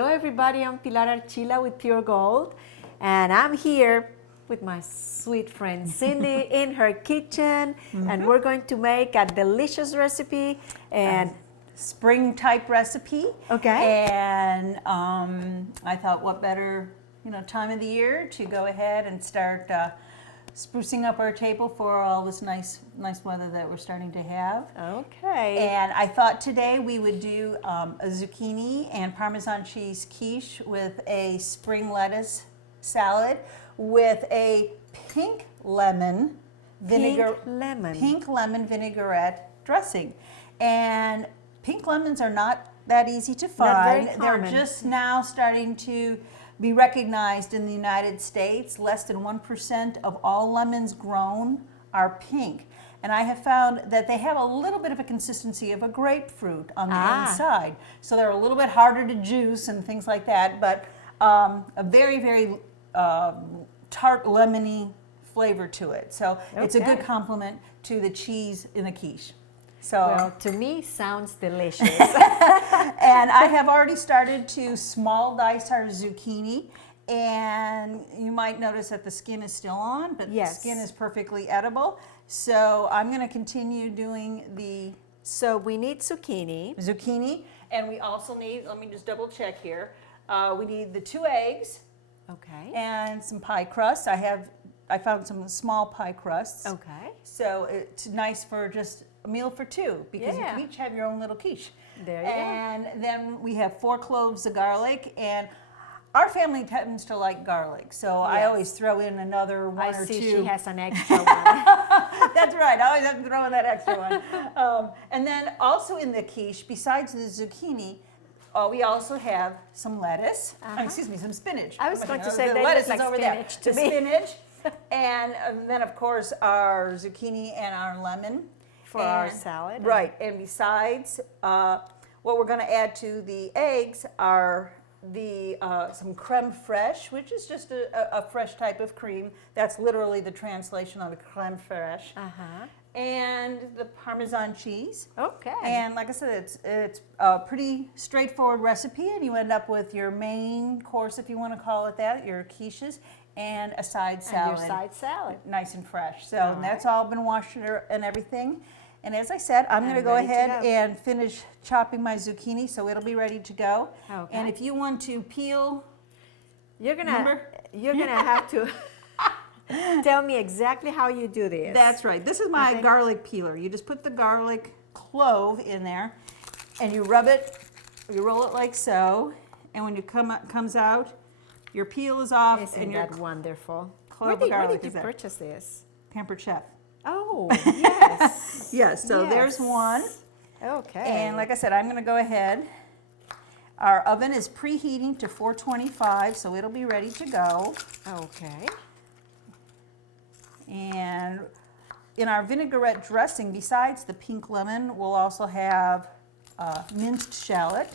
Hello everybody, I'm Pilar Archila with Pure Gold, and I'm here with my sweet friend Cindy in her kitchen, and we're going to make a delicious recipe and spring type recipe. Okay. And I thought what better time of the year to go ahead and start sprucing up our table for all this nice weather that we're starting to have. Okay. And I thought today we would do a zucchini and Parmesan cheese quiche with a spring lettuce salad with a pink lemon vinaigrette dressing. And pink lemons are not that easy to find. They're just now starting to be recognized in the United States. Less than 1% of all lemons grown are pink. And I have found that they have a little bit of a consistency of a grapefruit on the inside. So they're a little bit harder to juice and things like that, but a very, very tart, lemony flavor to it. So it's a good complement to the cheese in the quiche. So, well, to me, sounds delicious. And I have already started to small dice our zucchini. And you might notice that the skin is still on, but the skin is perfectly edible. So I'm going to continue doing the... So we need zucchini. And we also need, let me just double check here. We need the 2 eggs. Okay. And some pie crust. I found some small pie crusts. Okay. So it's nice for just a meal for 2 because you can each have your own little quiche. There you go. And then we have 4 cloves of garlic, and our family tends to like garlic, so I always throw in another one or 2. I see she has an extra one. That's right. I always have to throw in that extra one. And then also in the quiche, besides the zucchini, we also have some lettuce. Some spinach. I was going to say the they lettuce look like is over spinach there. to me. Spinach, and then of course our zucchini and our lemon For our salad. Right. And besides, what we're going to add to the eggs are some Creme Fraiche, which is just a fresh type of cream. That's literally the translation of a Creme Fraiche. And the Parmesan cheese. Okay. And like I said, it's a pretty straightforward recipe, and you end up with your main course, if you want to call it that, your quiches, and a side salad. And your side salad. Nice and fresh. So that's all been washed and everything. And as I said, I'm going to go ahead and finish chopping my zucchini, so it'll be ready to go. Okay. And if you want to peel, you're gonna have to tell me exactly how you do this. That's right. This is my garlic peeler. You just put the garlic clove in there, and you rub it. You roll it like so, and when it comes out, your peel is off. Isn't that wonderful? Clove of garlic. Where did you purchase this? Pampered Chef. Oh, yes. Yes, so there's one. Okay. And like I said, I'm going to go ahead. Our oven is preheating to 425, so it'll be ready to go. Okay. And in our vinaigrette dressing, besides the pink lemon, we'll also have minced shallot.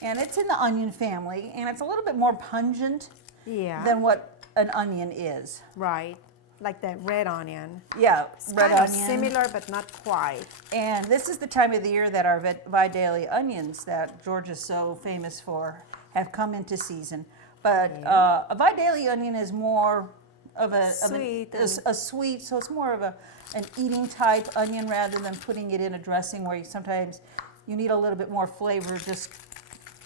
And it's in the onion family, and it's a little bit more pungent than what an onion is. Right. Like that red onion. Yeah, red onion. Similar, but not quite. And this is the time of the year that our Vidalia onions that George is so famous for have come into season. But a Vidalia onion is more of a sweet, so it's more of an eating type onion rather than putting it in a dressing where sometimes you need a little bit more flavor just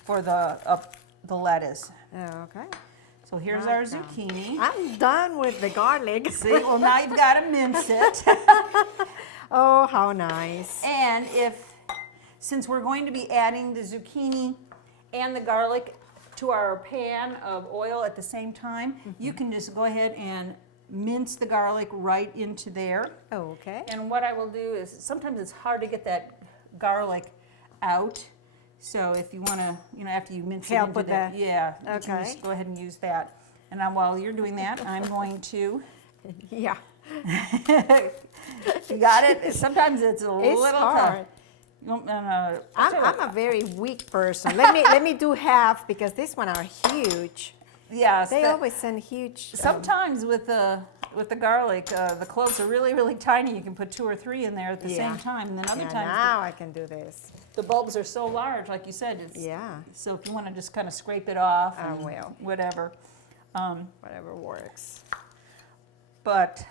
for the lettuce. Okay. So here's our zucchini. I'm done with the garlic. See, well now you've got to mince it. Oh, how nice. And since we're going to be adding the zucchini and the garlic to our pan of oil at the same time, you can just go ahead and mince the garlic right into there. Okay. And what I will do is, sometimes it's hard to get that garlic out. So if you want to, after you mince it into that, you can just go ahead and use that. And while you're doing that, I'm going to... Yeah. You got it? Sometimes it's a little hard. Tough. I'm a very weak person. Let me do half because these one are huge. Yeah. They always send huge. Sometimes with the garlic, the cloves are really, really tiny. You can put 2 or 3 in there at the same time. And then other times... Now I can do this. the bulbs are so large, like you said. It's, Yeah. So if you want to just kind of scrape it off, I and will. whatever. Whatever works. But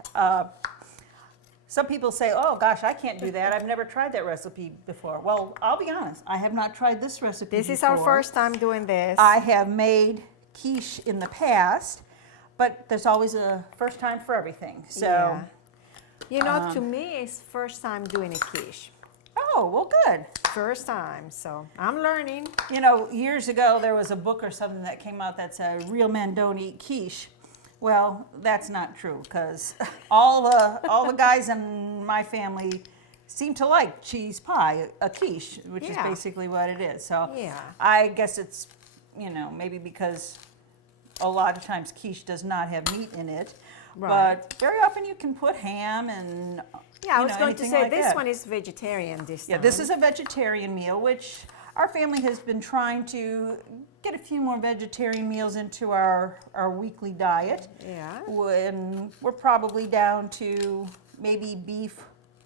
some people say, oh gosh, I can't do that. I've never tried that recipe before. Well, I'll be honest, I have not tried this recipe This before. is our first time doing this. I have made quiche in the past, but there's always a first time for everything. So, yeah. You know, to me, it's first time doing a quiche. oh, well, good. First time, so I'm learning. You know, years ago, there was a book or something that came out that said, real men don't eat quiche. Well, that's not true, because all the guys in my family seem to like cheese pie, a quiche, which is Yeah. basically what it is. So Yeah. I guess it's, you know, maybe because a lot of times quiche does not have meat in it. Right. But very often you can put ham and Yeah, I you was know, going to anything say like this that. one is vegetarian this time. Yeah, this is a vegetarian meal, which our family has been trying to get a few more vegetarian meals into our weekly diet. Yeah. When we're probably down to maybe beef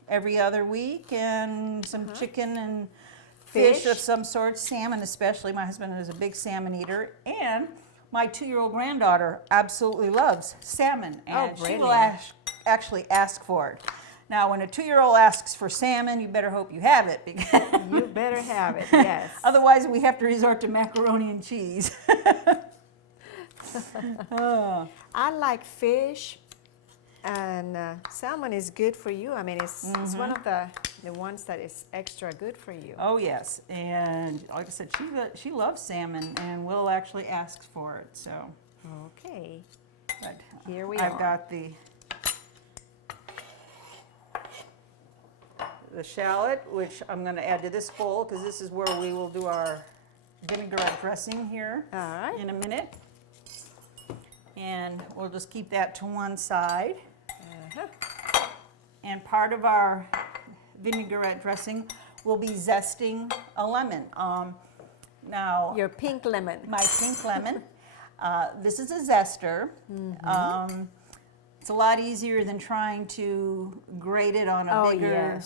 every other week and some chicken and fish of some sort, salmon especially. My husband is a big salmon eater, and my 2-year-old granddaughter absolutely loves salmon, and she will actually ask for it. Now, when a 2-year-old asks for salmon, you better hope you have it, because You better have it, yes. otherwise we have to resort to macaroni and cheese. I like fish, and salmon is good for you. I mean, it's one of the ones that is extra good for you. Oh yes, and like I said, she loves salmon and will actually ask for it. So, Okay, but here we I've are. got the shallot, which I'm going to add to this bowl, because this is where we will do our vinaigrette dressing here All right. in a minute. And we'll just keep that to one side. Uh-huh. And part of our vinaigrette dressing will be zesting a lemon. Now, Your pink lemon. my pink lemon. This is a zester. It's a lot easier than trying to grate it on a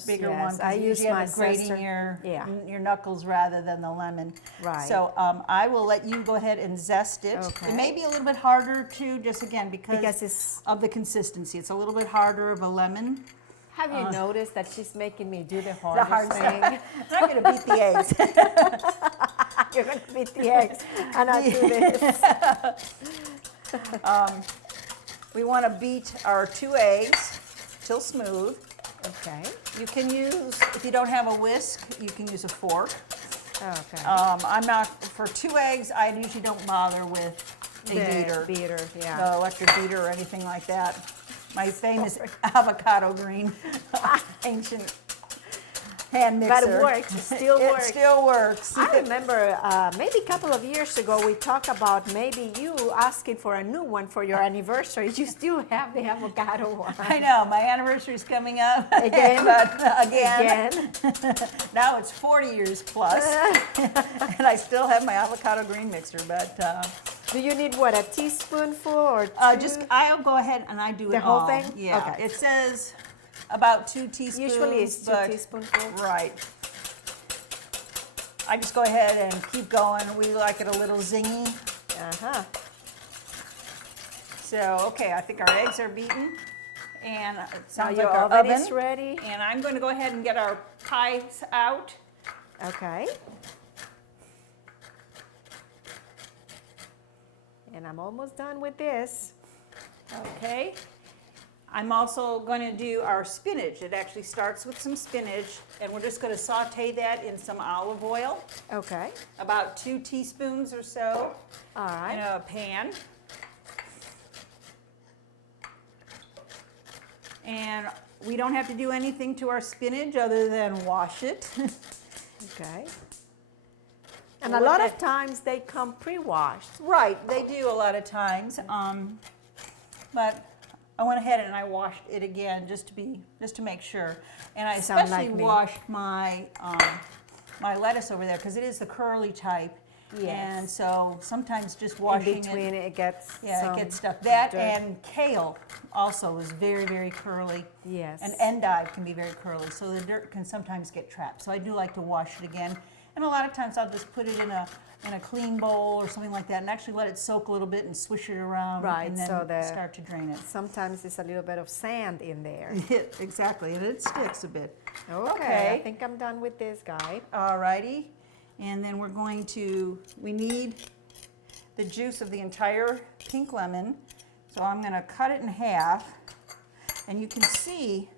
bigger one. 'Cause I you use usually my end up grating zester. your knuckles rather than the lemon. Right. So I will let you go ahead and zest it. Okay. It may be a little bit harder too, just again because it's. of the consistency. It's a little bit harder of a lemon. Have you noticed that she's making me do the The hard hardest thing? I'm going to beat the eggs. You're going to beat the eggs, and I do this. We want to beat our 2 eggs till smooth. Okay. You can use, if you don't have a whisk, you can use a fork. Okay. I'm not, for 2 eggs, I usually don't bother with a Beater, yeah. the electric beater or anything like that. My famous avocado green, ancient hand mixer. But it works. It still works. It still works. I remember maybe a couple of years ago we talked about maybe you asking for a new one for your anniversary. You still have the avocado one. I know, my anniversary's coming up. Again? But again. Again. Now it's 40 years plus, and I still have my avocado green mixer, but Do you need what, a teaspoonful or two? I'll go ahead and I do The it whole all. thing? Yeah, Okay. it says about 2 teaspoons. Usually it's 2 but- teaspoonfuls. Right. I just go ahead and keep going. We like it a little zingy. Uh-huh. So, okay, I think our eggs are beaten. And it Now sounds your like our oven oven is ready. And I'm going to go ahead and get our pies out. Okay. And I'm almost done with this. Okay. I'm also going to do our spinach. It actually starts with some spinach, and we're just going to saute that in some olive oil, Okay. about 2 teaspoons or so, All in right. a pan. And we don't have to do anything to our spinach other than wash it. Okay. And Well, a lot what of times they come pre-washed. Right, they do a lot of times. But I went ahead and I washed it again just to make sure. And I Sound especially like me. washed my my lettuce over there because it is the curly type. Yes. And so sometimes just washing in between it gets it gets stuff. That dirt. and kale also is very, very curly. Yes. And endive can be very curly, so the dirt can sometimes get trapped. So I do like to wash it again. And a lot of times I'll just put it in a clean bowl or something like that and actually let it soak a little bit and swish it around and then start to drain it. Sometimes there's a little bit of sand in there. Exactly, and it sticks a bit. Okay, I think I'm done with this guy. All righty, and then we need the juice of the entire pink lemon. So I'm gonna cut it in half, and you can see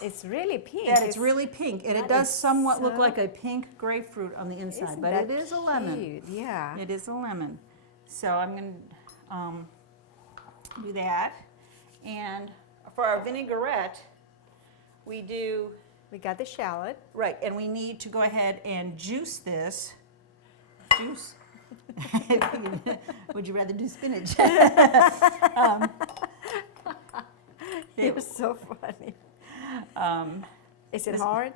it's really pink. That it's really pink, and it does somewhat look like a pink grapefruit on the inside, but it is a lemon. Cute? Yeah. It is a lemon. So I'm going to do that. And for our vinaigrette, we got the shallot. Right, and we need to go ahead and juice this. Juice? Would you rather do spinach? You're so funny. Is it hard?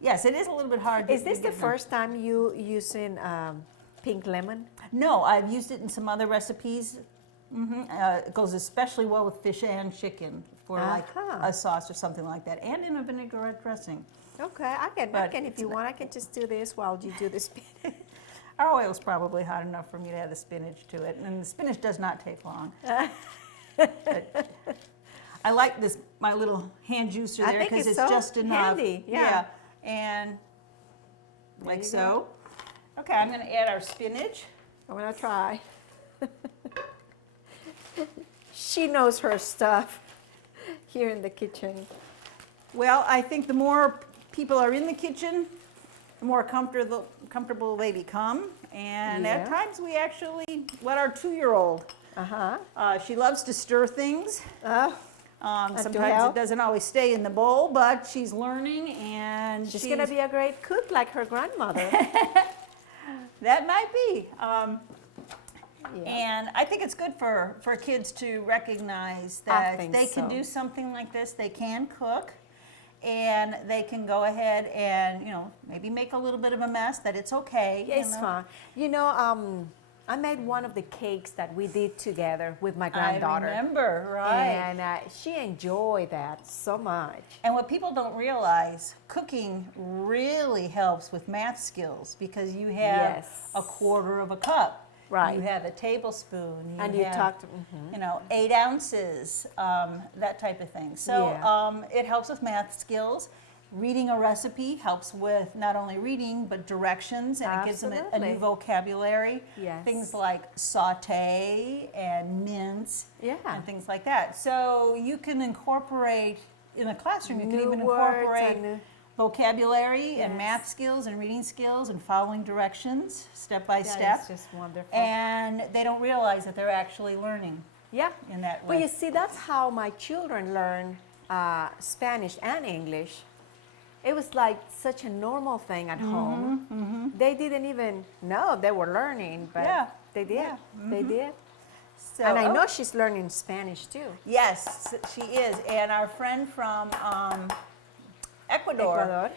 Yes, it is a little bit hard. Is this the first time you using pink lemon? No, I've used it in some other recipes. It goes especially well with fish and chicken for like a sauce or something like that, and in a vinaigrette dressing. Okay, I can if you want, I can just do this while you do the spinach. Our oil is probably hot enough for me to add the spinach to it, and the spinach does not take long. I like this, my little hand juicer there because it's so just enough. Handy. Yeah. And like so. Okay, I'm going to add our spinach. I'm going to try. She knows her stuff here in the kitchen. Well, I think the more people are in the kitchen, the more comfortable they become. And at times we actually let our 2-year-old. She loves to stir things. Sometimes it doesn't always stay in the bowl, but she's learning, and she's going to be a great cook like her grandmother. That might be. And I think it's good for kids to recognize that if they can do something like this, they can cook, and they can go ahead and, maybe make a little bit of a mess, that it's okay. It's fine. I made one of the cakes that we did together with my granddaughter. I remember, right. And she enjoyed that so much. And what people don't realize, cooking really helps with math skills because you have a quarter of a cup. Right. You have a tablespoon. And you talked, 8 ounces, that type of thing. So it helps with math skills. Reading a recipe helps with not only reading, but directions, and it gives them a new vocabulary. Yes. Things like saute and mince and things like that. So you can incorporate, in a classroom, you can even incorporate vocabulary and math skills and reading skills and following directions step by step. That's just wonderful. And they don't realize that they're actually learning in that way. Well, you see, that's how my children learn Spanish and English. It was like such a normal thing at home. They didn't even know they were learning, but they did. They did. So, and I know she's learning Spanish too. Yes, she is. And our friend from Ecuador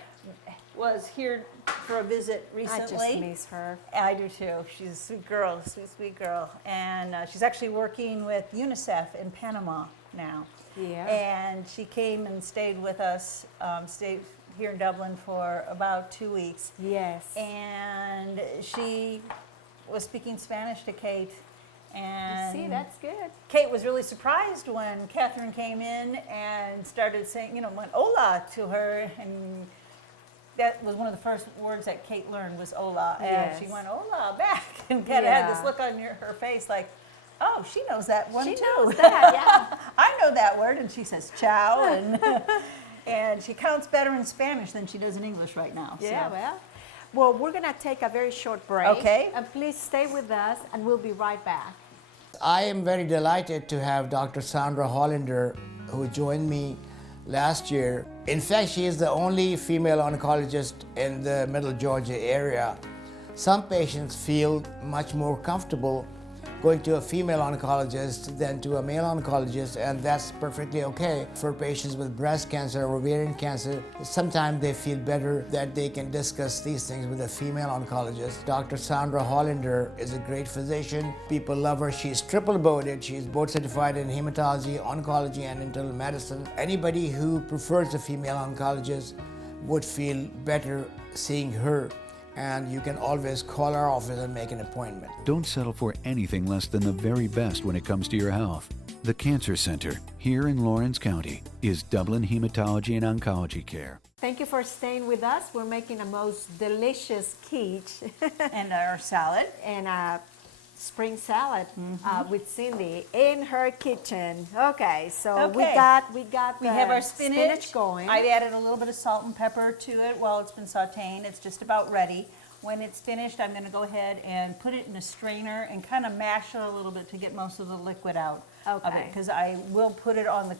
was here for a visit recently. I just miss her. I do too. She's a sweet girl, sweet girl. And she's actually working with UNICEF in Panama now. Yeah. And she came and stayed with us, stayed here in Dublin for about 2 weeks. Yes. And she was speaking Spanish to Kate. And see, that's good. Kate was really surprised when Catherine came in and started saying, went hola to her. And that was one of the first words that Kate learned was hola. And she went hola back and kind of had this look on her face like, oh, she knows that one too. She knows that, yeah. I know that word. And she says ciao. And and she counts better in Spanish than she does in English right now. Yeah, well, we're going to take a very short break. Okay. And please stay with us, and we'll be right back. I am very delighted to have Dr. Sandra Hollander, who joined me last year. In fact, she is the only female oncologist in the Middle Georgia area. Some patients feel much more comfortable going to a female oncologist than to a male oncologist, and that's perfectly okay. For patients with breast cancer or ovarian cancer, sometimes they feel better that they can discuss these things with a female oncologist. Dr. Sandra Hollander is a great physician. People love her. She's triple boarded. She's board certified in hematology, oncology, and internal medicine. Anybody who prefers a female oncologist would feel better seeing her, and you can always call our office and make an appointment. Don't settle for anything less than the very best when it comes to your health. The Cancer Center, here in Lawrence County, is Dublin Hematology and Oncology Care. Thank you for staying with us. We're making a most delicious quiche And our salad. and a spring salad with Cindy in her kitchen. Okay, so we Okay. got We the have our spinach. going. I've added a little bit of salt and pepper to it while it's been sauteing. It's just about ready. When it's finished, I'm going to go ahead and put it in a strainer and kind of mash it a little bit to get most of the liquid out of it. Okay. Because I will put it on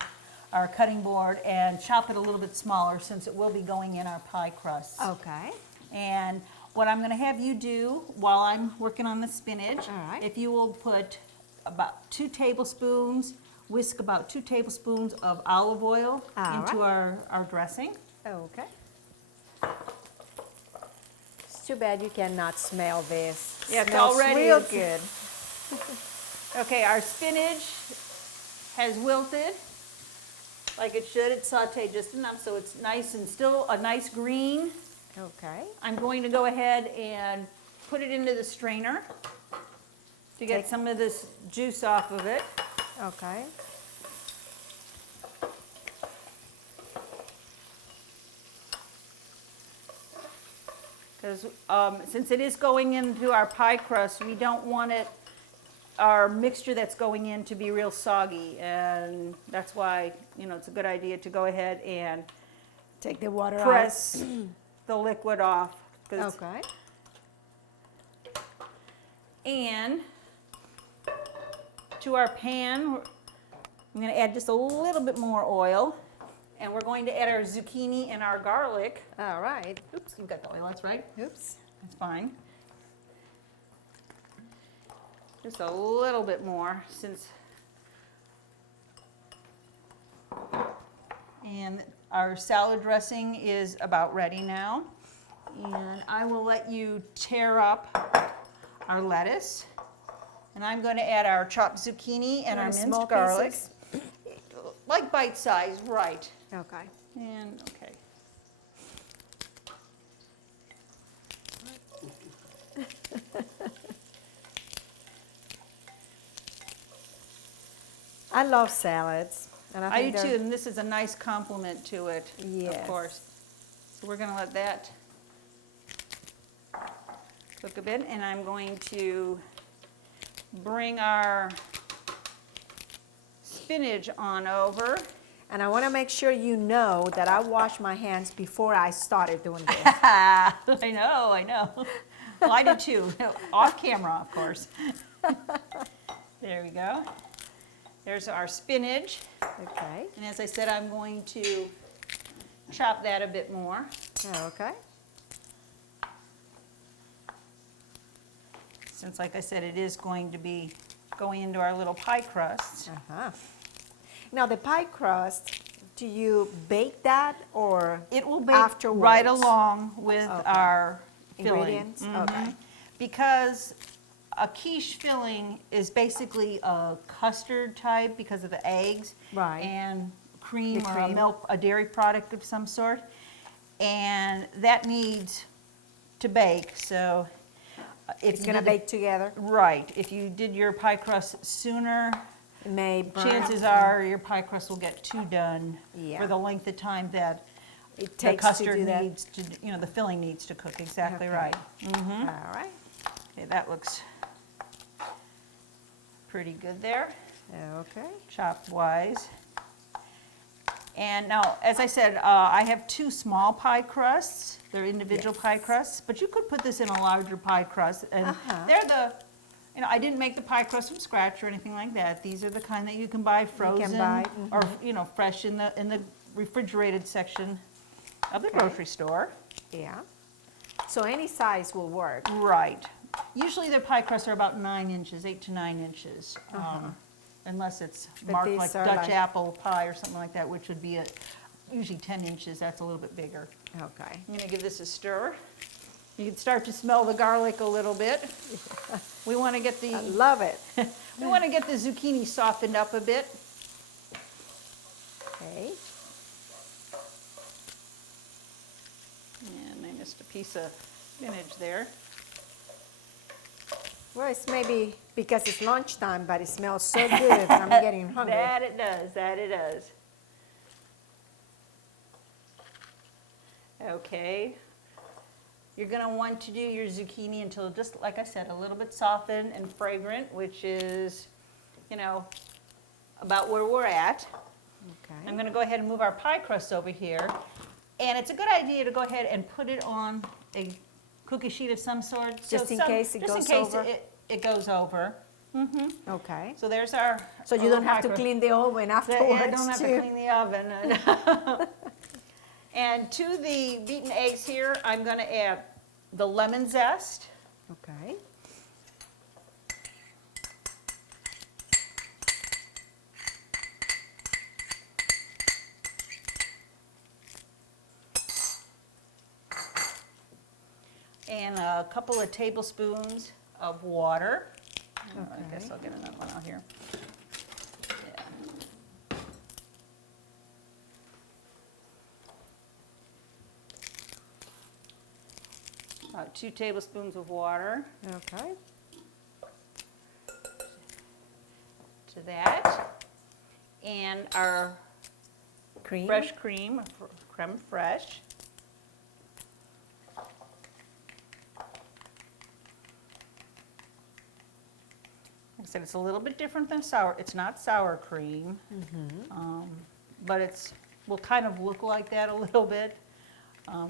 our cutting board and chop it a little bit smaller since it will be going in our pie crust. Okay. And what I'm going to have you do while I'm working on the spinach, All right. if you will put about 2 tablespoons, whisk about 2 tablespoons of olive oil All into our dressing. Okay. It's too bad you cannot smell this. Yeah, it's Smells already real is- good. Okay, our spinach has wilted like it should. It's sauteed just enough so it's nice and still a nice green. Okay. I'm going to go ahead and put it into the strainer to get some of this juice off of it. Okay. Because since it is going into our pie crust, we don't want our mixture that's going in to be real soggy. And that's why, it's a good idea to go ahead and Take the water press the liquid off. out. Okay. And to our pan, I'm going to add just a little bit more oil. And we're going to add our zucchini and our garlic. All right. Oops, you've got the oil, that's right. Oops. That's fine. Just a little bit more since. And our salad dressing is about ready now. And I will let you tear up our lettuce. And I'm going to add our chopped zucchini and our Want minced small garlic. pieces? Like bite size, right. Okay. And, okay. I love salads. And I think do too, they're- and this is a nice compliment to it, Yes. of course. So we're going to let that cook a bit, and I'm going to bring our spinach on over. And I want to make sure you know that I washed my hands before I started doing this. I know. Well, I did too, off camera, of course. There we go. There's our spinach, Okay. and as I said, I'm going to chop that a bit more. Okay. Since, like I said, it is going to be going into our little pie crust. Uh-huh. Now the pie crust, do you bake that or It will bake afterwards? right along with Okay. our filling. Ingredients? Okay. Because a quiche filling is basically a custard type because of the eggs. Right. And cream The or cream. a milk, a dairy product of some sort. And that needs to bake, so if It's you going to did the- bake together? Right, if you did your pie crust sooner, It may burn. chances are your pie crust will get too done Yeah. for the length of time that It the takes to custard do that. needs to, the filling needs to cook, exactly Okay. right. All right. Okay, that looks pretty good there, Okay. chopped wise. And now, as I said, I have 2 small pie crusts. They're individual Yes. pie crusts, but you could put this in a larger pie crust. And Uh-huh. they're I didn't make the pie crust from scratch or anything like that. These are the kind that you can buy frozen buy, or, fresh in the refrigerated section of the Okay. grocery store. Yeah. So any size will work. Right. Usually their pie crusts are about 9 inches, 8 to 9 inches, unless it's But marked these like are Dutch like- apple pie or something like that, which would be usually 10 inches. That's a little bit bigger. Okay. I'm going to give this a stir. You can start to smell the garlic a little bit. We want to get I love it. we want to get the zucchini softened up a bit. Okay. And I missed a piece of spinach there. Well, it's maybe because it's lunchtime, but it smells so good. I'm getting hungry. That it does, that it does. Okay. You're going to want to do your zucchini until, just like I said, a little bit softened and fragrant, which is, you know, about where we're at. Okay. I'm going to go ahead and move our pie crust over here. And it's a good idea to go ahead and put it on a cookie sheet of some sort. Just in case it goes over? It goes over. Okay. So there's our So you our don't have pie to crust. clean the oven afterwards, Yeah, I don't have too. to clean the oven. And to the beaten eggs here, I'm going to add the lemon zest. Okay. And a couple of tablespoons of water. I guess Okay. I'll get another one out here. Yeah. About 2 tablespoons of water Okay. to that. And our Cream. fresh cream, creme fraiche. Like I said, it's a little bit different than sour. It's not sour cream, but it's will kind of look like that a little bit.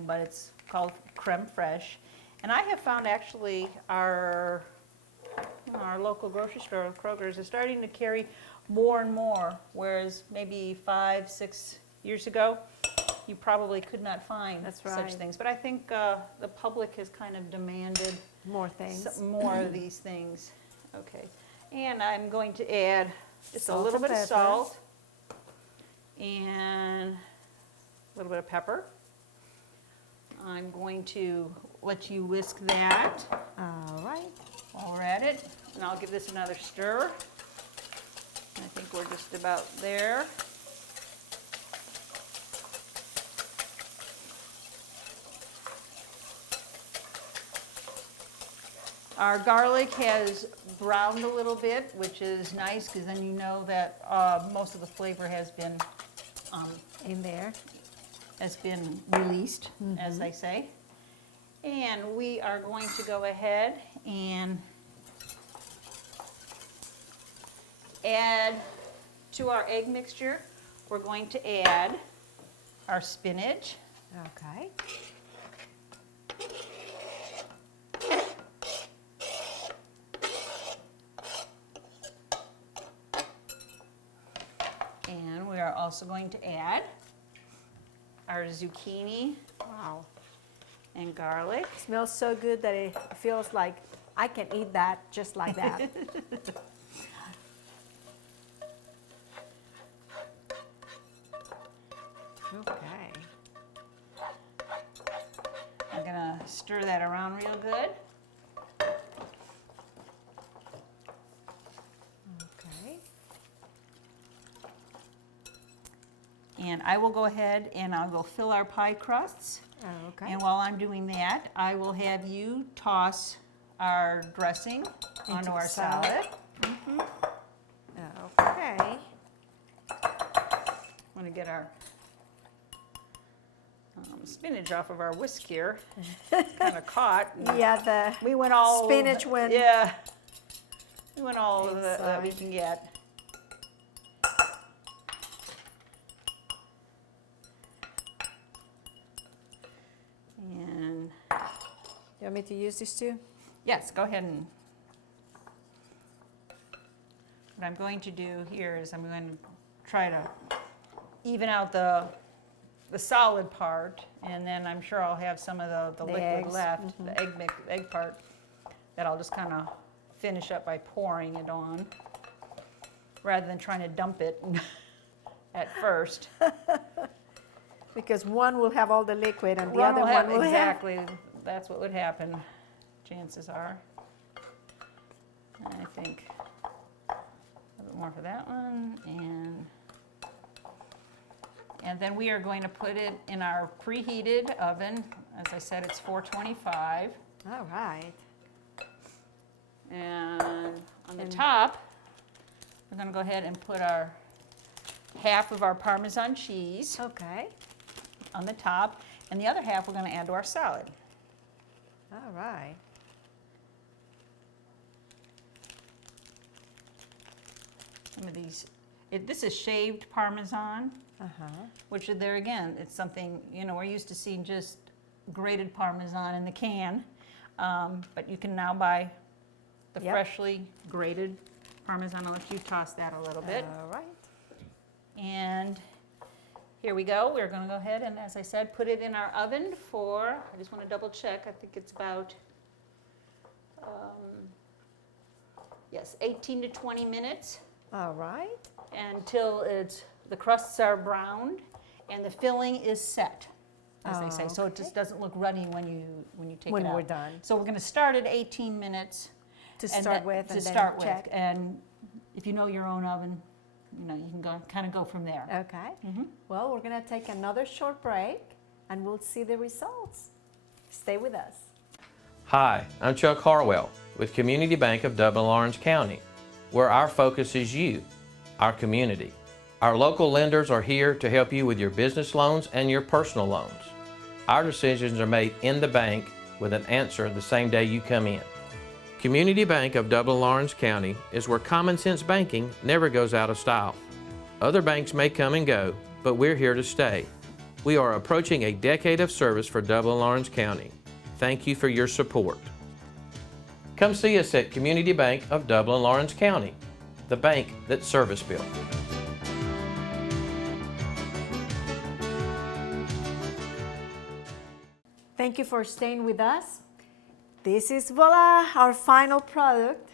But it's called creme fraiche, and I have found actually our local grocery store, Kroger's, is starting to carry more and more. Whereas maybe 5, 6 years ago, you probably could not find That's such right. things. But I think the public has kind of demanded More things. more of these things. Okay, and I'm going to add just Salt a little and bit of pepper. salt and a little bit of pepper. I'm going to let you whisk that All right. while we're at it, and I'll give this another stir. I think we're just about there. Our garlic has browned a little bit, which is nice because then you know that most of the flavor has been In there. released, as they say. And we are going to go ahead and add to our egg mixture, we're going to add our spinach. Okay. And we are also going to add our zucchini Wow. and garlic. Smells so good that it feels like I can eat that just like that. Okay. I'm gonna stir that around real good. Okay. And I will go ahead and I'll go fill our pie crusts. Okay. And while I'm doing that, I will have you toss our dressing onto the our salad. salad. Okay. I'm gonna get our spinach off of our whisk here. Kind of caught. Yeah, the We went all spinach went Yeah. We went all that we inside. can get. And You want me to use this too? yes, go ahead and. What I'm going to do here is I'm going to try to even out the solid part, and then I'm sure I'll have some of the The liquid eggs, left, the egg part. that I'll just kind of finish up by pouring it on, rather than trying to dump it at first. Because one will have all the liquid and the One other will have, one will exactly, that's what would happen, chances are. And I think a little bit more for that one, and then we are going to put it in our preheated oven. As I said, it's 425. All right. And on the top, we're going to go ahead and put our half of our Parmesan cheese Okay. on the top, and the other half we're going to add to our salad. All right. Some of these, this is shaved Parmesan, Uh-huh. which there again, it's something, we're used to seeing just grated Parmesan in the can, but you can now buy the Yep. freshly grated Parmesan. I'll let you toss that a little bit. All right. And here we go. We're going to go ahead and, as I said, put it in our oven for, I just want to double check, I think it's about, yes, 18 to 20 minutes All right. until the crusts are browned and the filling is set, as they say. So it just doesn't look runny when you take When it out. we're done. So we're going to start at 18 minutes. To and start then- with to and then start with. check. And if you know your own oven, you can kind of go from there. Okay. Well, we're going to take another short break and we'll see the results. Stay with us. Hi, I'm Chuck Harwell with Community Bank of Dublin-Lawrence County, where our focus is you, our community. Our local lenders are here to help you with your business loans and your personal loans. Our decisions are made in the bank with an answer the same day you come in. Community Bank of Dublin-Lawrence County is where common sense banking never goes out of style. Other banks may come and go, but we're here to stay. We are approaching a decade of service for Dublin-Lawrence County. Thank you for your support. Come see us at Community Bank of Dublin-Lawrence County, the bank that's service-built. Thank you for staying with us. This is, voila, our final product.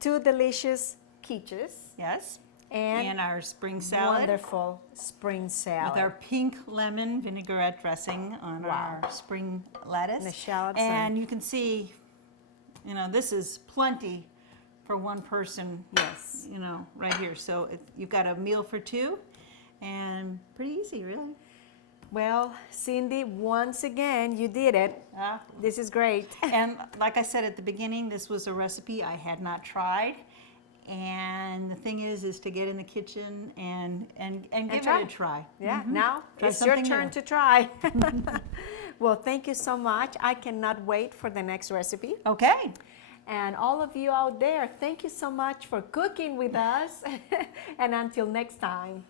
2 delicious quiches Yes. and And our spring salad wonderful spring salad. with our pink lemon vinaigrette dressing on our spring lettuce. And the shallots And you can see, this is plenty for one person. Yes. Right here. So you've got a meal for 2, and pretty easy, really. Well, Cindy, once again, you did it. This is great. And like I said at the beginning, this was a recipe I had not tried. And the thing is to get in the kitchen and give try. it a try. Yeah, now Try it's your something turn new. to try. Well, thank you so much. I cannot wait for the next recipe. Okay. And all of you out there, thank you so much for cooking with us. And until next time.